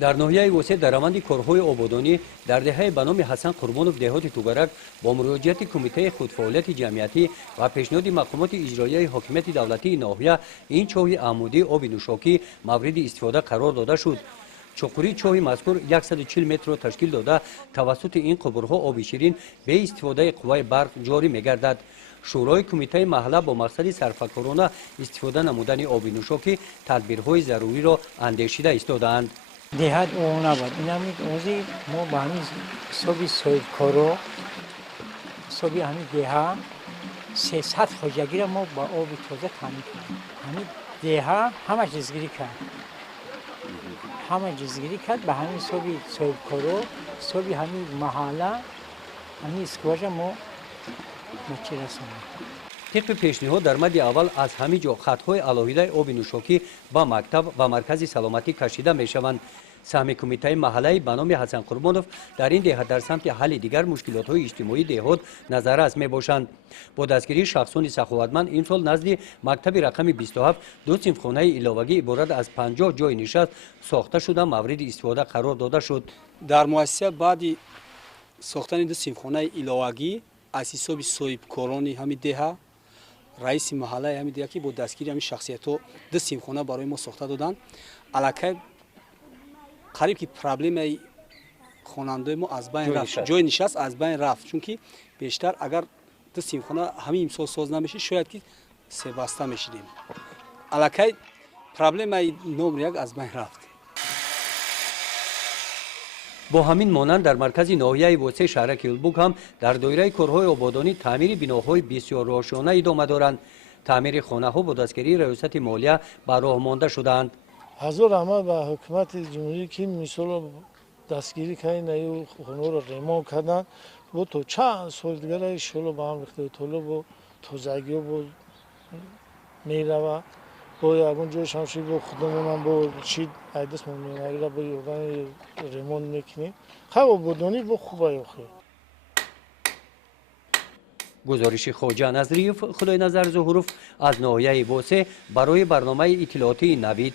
در ناحیه وسط درآمد کارهای آبادانی در دهه به نام حسن قربانوف دهات توگرک با مراجعت کمیته خودفعالیت جمعیتی و پیشنهاد مقامات اجرایی حاکمیت دولتی ناحیه این چاه عمودی آب نوشاکی مورد استفاده قرار داده شد. چقوری چاه مذکور 140 متر را تشکیل داده توسط این قبرها آب شیرین به استفاده قوای برق جاری می‌گردد. شورای کمیته محله با مقصد صرفه‌کارانه استفاده نمودن آب نوشاکی تدبیرهای ضروری را اندیشیده ایستاده‌اند. دهات اون نبود. این همین اوزی ما با همین صبح سوید کارو صبح همین دهه 300 خواجگی را ما با آب تازه تامین کردیم. همین دهه همه چیزگیری کرد. همه چیزگیری کرد به همین صبح سوید کارو صبح همین محله همین اسکواج ما چی رسوندیم. طبق پیشنهاد در مد اول از همه جا خطهای علاهیده آب نوشاکی با مکتب و مرکز سلامتی کشیده می شوند. سهم کمیته محله به نام حسن قربانوف در این دهه در سمت حل دیگر مشکلات های اجتماعی دهات نظررس می باشند. با دستگیری شخصان سخاوتمند این سال نزد مکتب رقم 27 دو صنفخانه علاوگی عبارت از 50 جای نشست ساخته شده مورد استفاده قرار داده شد. در مؤسسه بعد ساختن دو صنفخانه علاوگی از حساب صاحبکاران همین دهه رئیس محله همین دیگه که با دستگیری همین شخصیت‌ها دو صنفخانه برای ما ساخته دادن. الکی قریب که پرابلم خواننده ما از بین رفت، جای نشست از بین رفت، چون که بیشتر اگر دو صنفخانه همین امسال ساز نمیشه شاید که سه بسته میشدیم. الکی پرابلم نمره یک از بین رفت. با همین مانند در مرکز ناحیه وسط شهر کیلبوک هم در دایره کارهای آبادانی تعمیر بناهای بسیار روشانه ادامه دارند. تعمیر خانه‌ها با دستگیری ریاست مالیه به راه مانده شدند. حضور همه به حکومت جمهوری که مثلا دستگیری کردن خانه را ریمون کردن و تو چند سال دیگر ایشالا با هم ریخته طلب و تازگی و میروه با یکون جای شمشیر با خودمون هم با چی ایدست مونیونری را با یوگان ریمون میکنیم. خب آبادانی با خوبه یخی. گزارش خواجه نظریف خدای نظر ظهوروف از ناحیه وسط برای برنامه اطلاعاتی نوید.